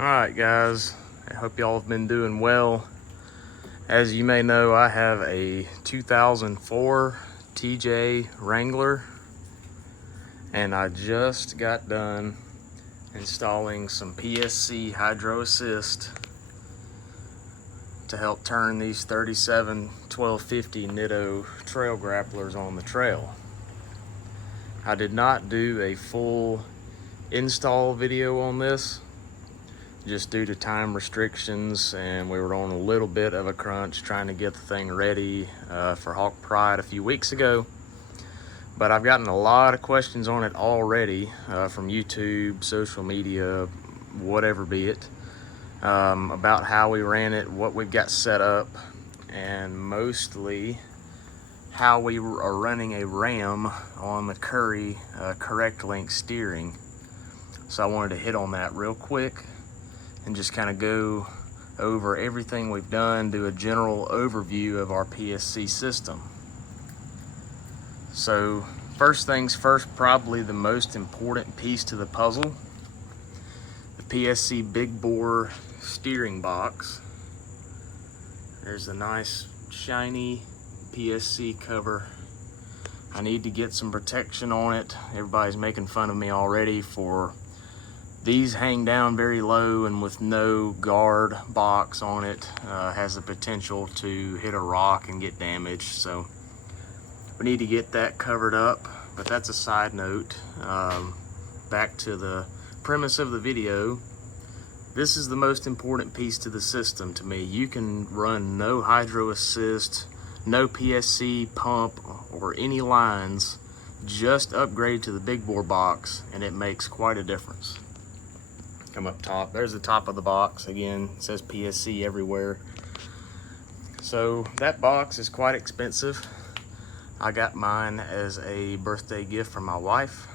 Alright guys, I hope y'all have been doing well. As you may know, I have a 2004 TJ Wrangler, and I just got done installing some PSC Hydro Assist to help turn these 37 1250 Nitto trail grapplers on the trail. I did not do a full install video on this just due to time restrictions, and we were on a little bit of a crunch trying to get the thing ready for Hawk Pride a few weeks ago. But I've gotten a lot of questions on it already from YouTube, social media, whatever be it, about how we ran it, what we've got set up, and mostly how we are running a RAM on the Currie Currectlync Steering. So I wanted to hit on that real quick and just kind of go over everything we've done, do a general overview of our PSC system. So first things first, probably the most important piece to the puzzle, the PSC big bore steering box. There's a nice shiny PSC cover. I need to get some protection on it. Everybody's making fun of me already for these hang down very low, and with no guard box on it, has the potential to hit a rock and get damaged. So we need to get that covered up, but that's a side note. Back to the premise of the video. This is the most important piece to the system to me. You can run no Hydro Assist, no PSC pump or any lines, just upgrade to the big bore box and it makes quite a difference. Come up top, there's the top of the box. Again, it says PSC everywhere. So that box is quite expensive. I got mine as a birthday gift from my wife.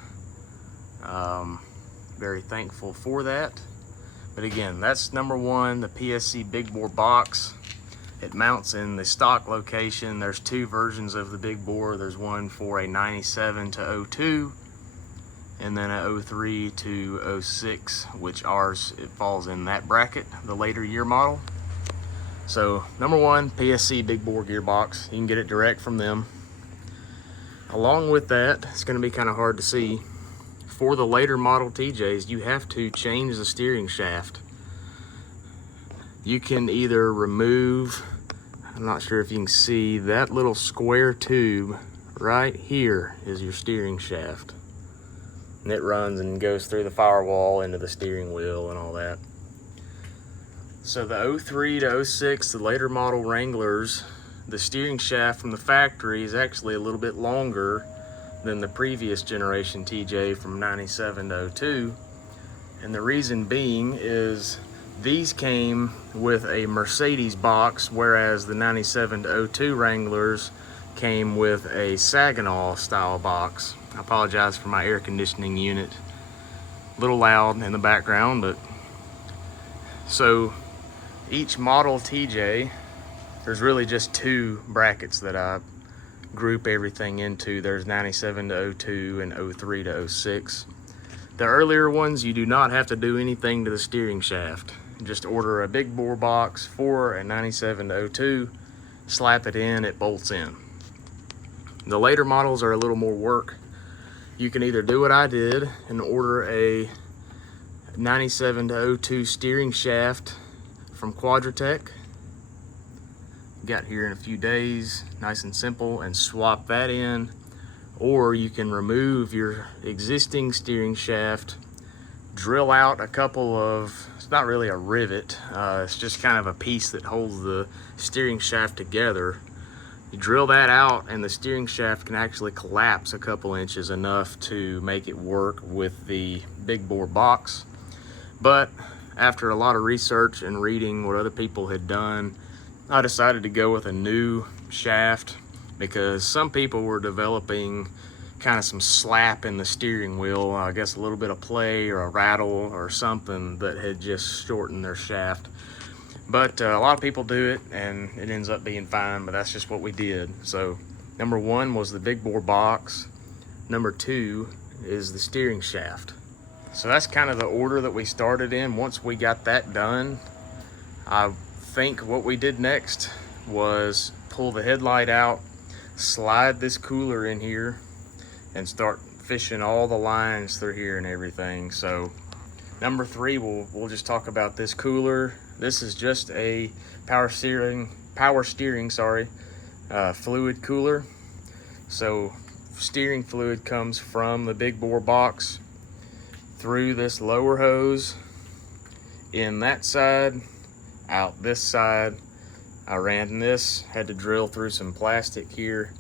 Very thankful for that. But again, that's number one, the PSC big bore box. It mounts in the stock location. There's two versions of the big bore. There's one for a 97 to 02 and then a 03 to 06, which ours, it falls in that bracket, the later year model. So number one, PSC big bore gearbox. You can get it direct from them. Along with that, it's going to be kind of hard to see, for the later model TJs, you have to change the steering shaft. You can either remove, I'm not sure if you can see, that little square tube right here is your steering shaft. And it runs and goes through the firewall into the steering wheel and all that. So the 03 to 06, the later model Wranglers, the steering shaft from the factory is actually a little bit longer than the previous generation TJ from 97 to 02. And the reason being is these came with a Mercedes box, whereas the 97 to 02 Wranglers came with a Saginaw style box. I apologize for my air conditioning unit. A little loud in the background, but so each model TJ, there's really just two brackets that I group everything into. There's 97 to 02 and 03 to 06. The earlier ones, you do not have to do anything to the steering shaft. Just order a big bore box for a 97 to 02, slap it in, it bolts in. The later models are a little more work. You can either do what I did and order a 97 to 02 steering shaft from Quadratec. Got here in a few days, nice and simple, and swap that in. Or you can remove your existing steering shaft, drill out a couple of, it's not really a rivet, it's just kind of a piece that holds the steering shaft together. You drill that out and the steering shaft can actually collapse a couple inches, enough to make it work with the big bore box. But after a lot of research and reading what other people had done, I decided to go with a new shaft because some people were developing kind of some slap in the steering wheel, I guess a little bit of play or a rattle or something that had just shortened their shaft. But a lot of people do it and it ends up being fine, but that's just what we did. So number one was the big bore box. Number two is the steering shaft. So that's kind of the order that we started in. Once we got that done, I think what we did next was pull the headlight out, slide this cooler in here, and start fishing all the lines through here and everything. So number 3, we'll just talk about this cooler. This is just a power steering fluid cooler. So steering fluid comes from the big bore box through this lower hose, in that side, out this side. I ran this, had to drill through some plastic here,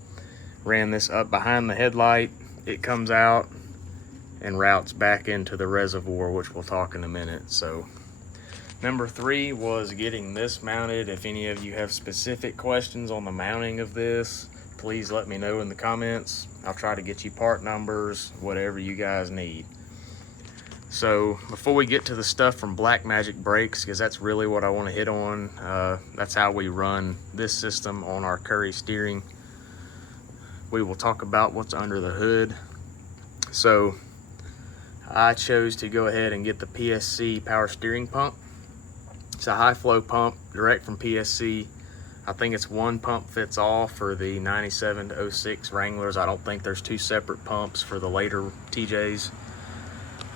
ran this up behind the headlight. It comes out and routes back into the reservoir, which we'll talk in a minute. So number 3 was getting this mounted. If any of you have specific questions on the mounting of this, please let me know in the comments. I'll try to get you part numbers, whatever you guys need. So before we get to the stuff from Black Magic Brakes, because that's really what I want to hit on, that's how we run this system on our Currie steering, we will talk about what's under the hood. So I chose to go ahead and get the PSC power steering pump. It's a high flow pump direct from PSC. I think it's one pump fits all for the 97 to 06 Wranglers. I don't think there's 2 separate pumps for the later TJs.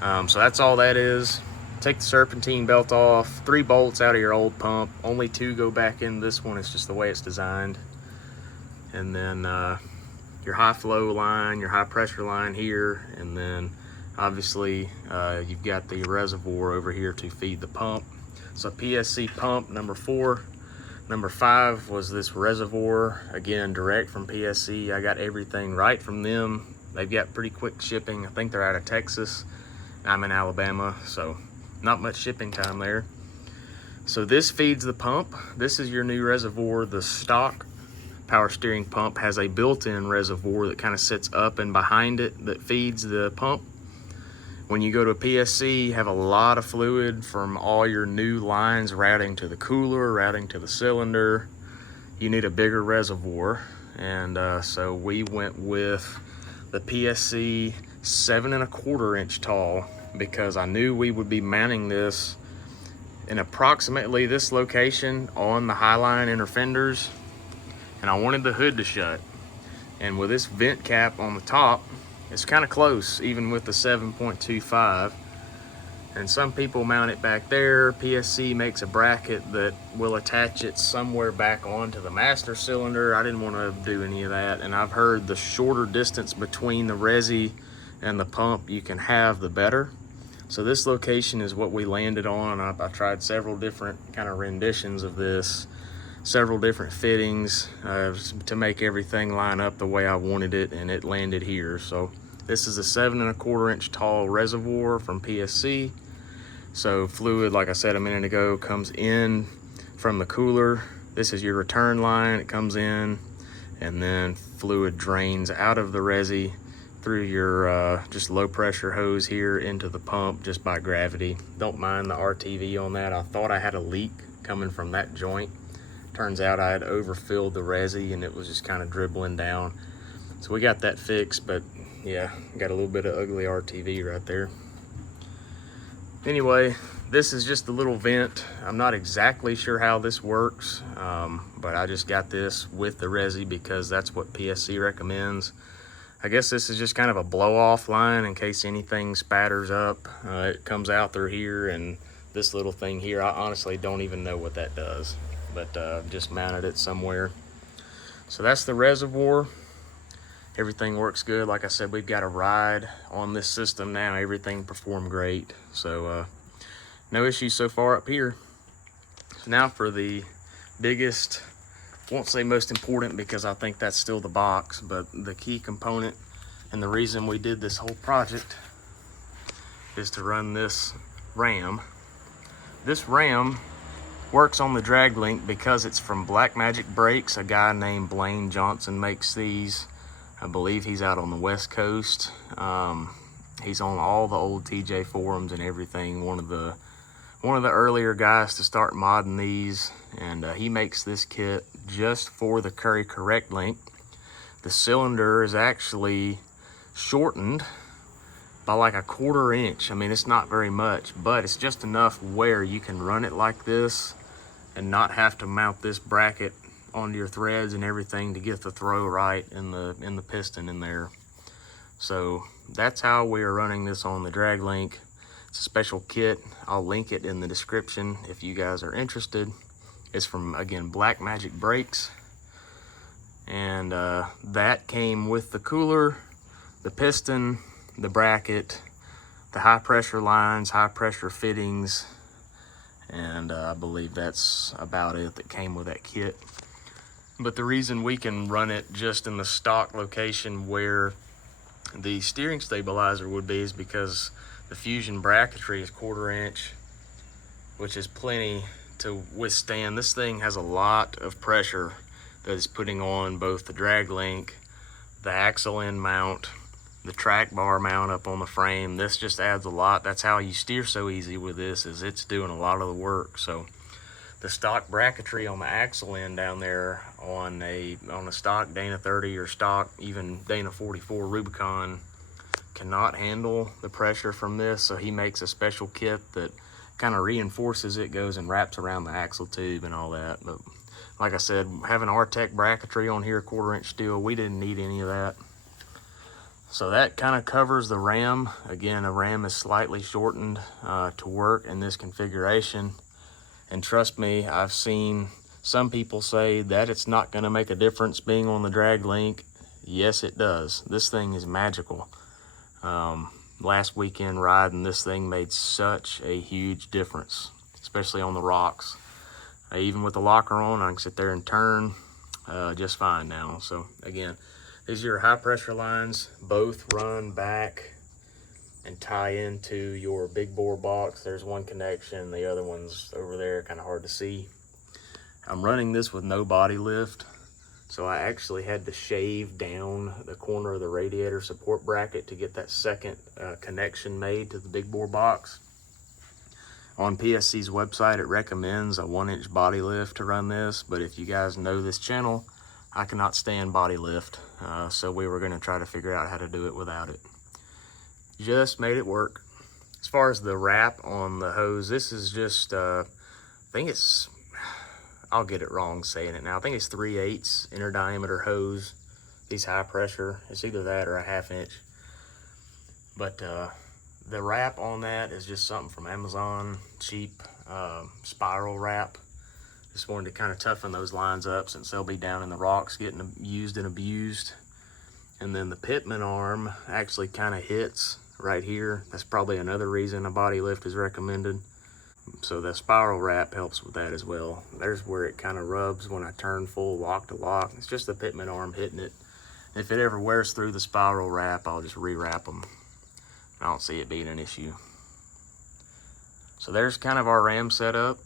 So that's all that is. Take the serpentine belt off, 3 bolts out of your old pump. Only 2 go back in this one. It's just the way it's designed. And then your high flow line, your high pressure line here, and then obviously you've got the reservoir over here to feed the pump. So PSC pump number 4. Number 5 was this reservoir, again direct from PSC. I got everything right from them. They've got pretty quick shipping. I think they're out of Texas. I'm in Alabama, so not much shipping time there. So this feeds the pump. This is your new reservoir. The stock power steering pump has a built-in reservoir that kind of sits up and behind it that feeds the pump. When you go to a PSC, you have a lot of fluid from all your new lines routing to the cooler, routing to the cylinder. You need a bigger reservoir, and so we went with the PSC 7¼ inch tall, because I knew we would be mounting this in approximately this location on the highline inner fenders, and I wanted the hood to shut. And with this vent cap on the top, it's kind of close, even with the 7.25. And some people mount it back there. PSC makes a bracket that will attach it somewhere back onto the master cylinder. I didn't want to do any of that. And I've heard the shorter distance between the resi and the pump you can have, the better. So this location is what we landed on. I tried several different kind of renditions of this, several different fittings to make everything line up the way I wanted it, and it landed here. So this is a 7¼ inch tall reservoir from PSC. So fluid, like I said a minute ago, comes in from the cooler. This is your return line. It comes in, and then fluid drains out of the resi through your just low pressure hose here into the pump just by gravity. Don't mind the RTV on that. I thought I had a leak coming from that joint. Turns out I had overfilled the resi and it was just kind of dribbling down. So we got that fixed, but yeah, got a little bit of ugly RTV right there. Anyway, this is just a little vent. I'm not exactly sure how this works, but I just got this with the resi because that's what PSC recommends. I guess this is just kind of a blow-off line in case anything spatters up. It comes out through here, and this little thing here, I honestly don't even know what that does, but just mounted it somewhere. So that's the reservoir. Everything works good. Like I said, we've got a ride on this system now. Everything performed great. So no issues so far up here. So now for the biggest, won't say most important because I think that's still the box, but the key component and the reason we did this whole project is to run this ram. This ram works on the drag link because it's from Black Magic Brakes. A guy named Blaine Johnson makes these. I believe he's out on the West Coast. He's on all the old TJ forums and everything. One of the earlier guys to start modding these, and he makes this kit just for the Currie Currectlync. The cylinder is actually shortened, by like a 1/4 inch. I mean, it's not very much, but it's just enough where you can run it like this and not have to mount this bracket onto your threads and everything to get the throw right in the piston in there. So that's how we are running this on the drag link. It's a special kit. I'll link it in the description if you guys are interested. It's from, again, Black Magic Brakes. And that came with the cooler, the piston, the bracket, the high pressure lines, high pressure fittings, and I believe that's about it that came with that kit. But the reason we can run it just in the stock location where the steering stabilizer would be is because the fusion bracketry is 1/4 inch, which is plenty to withstand. This thing has a lot of pressure that is putting on both the drag link, the axle end mount, the track bar mount up on the frame. This just adds a lot. That's how you steer so easy with this, is it's doing a lot of the work. So the stock bracketry on the axle end down there on a stock Dana 30 or stock even Dana 44 Rubicon cannot handle the pressure from this. So he makes a special kit that kind of reinforces it, goes and wraps around the axle tube and all that. But like I said, having Artec bracketry on here, 1/4 inch steel, we didn't need any of that. So that kind of covers the ram. Again, a ram is slightly shortened to work in this configuration. And trust me, I've seen some people say that it's not going to make a difference being on the drag link. Yes, it does. This thing is magical. Last weekend riding, this thing made such a huge difference, especially on the rocks. Even with the locker on, I can sit there and turn just fine now. So again, these are your high pressure lines. Both run back and tie into your big bore box. There's one connection, the other one's over there, kind of hard to see. I'm running this with no body lift, so I actually had to shave down the corner of the radiator support bracket to get that second connection made to the big bore box. On PSC's website, it recommends a 1-inch body lift to run this, but if you guys know this channel, I cannot stand body lift, so we were going to try to figure out how to do it without it. Just made it work. As far as the wrap on the hose, this is just, I think it's, I'll get it wrong saying it now, I think it's 3/8 inner diameter hose. These high pressure, it's either that or a 1/2 inch. But the wrap on that is just something from Amazon, cheap spiral wrap. Just wanted to kind of toughen those lines up since they'll be down in the rocks getting used and abused. And then the pitman arm actually kind of hits right here. That's probably another reason a body lift is recommended. So the spiral wrap helps with that as well. There's where it kind of rubs when I turn full lock to lock. It's just the pitman arm hitting it. If it ever wears through the spiral wrap, I'll just re-wrap them. I don't see it being an issue. So there's kind of our ram setup.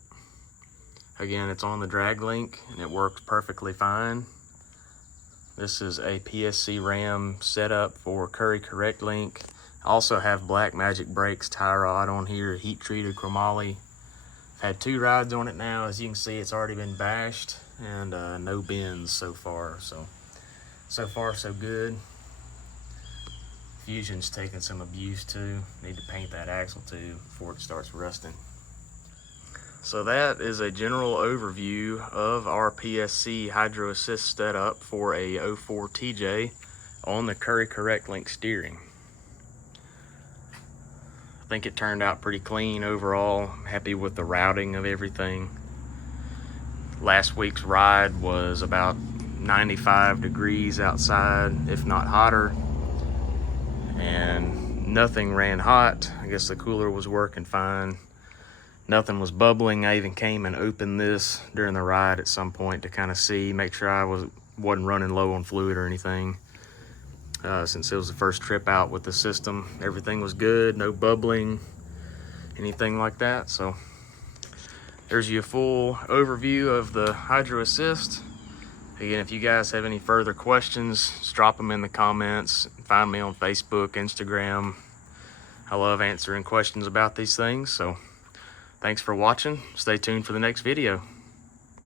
Again, it's on the drag link and it works perfectly fine. This is a PSC ram setup for Currie Currectlync. I also have Black Magic Brakes tie rod on here, heat treated chromoly. I've had 2 rides on it now. As you can see, it's already been bashed and no bends so far. So far so good. Fusion's taking some abuse too. Need to paint that axle too before it starts rusting. So that is a general overview of our PSC Hydro Assist setup for a 04 TJ on the Currie Currectlync Steering. I think it turned out pretty clean overall. I'm happy with the routing of everything. Last week's ride was about 95 degrees outside, if not hotter. And nothing ran hot. I guess the cooler was working fine. Nothing was bubbling. I even came and opened this during the ride at some point to kind of see, make sure I wasn't running low on fluid or anything. Since it was the first trip out with the system, everything was good, no bubbling, anything like that. So there's your full overview of the Hydro Assist. Again, if you guys have any further questions, just drop them in the comments. Find me on Facebook, Instagram. I love answering questions about these things. So thanks for watching. Stay tuned for the next video.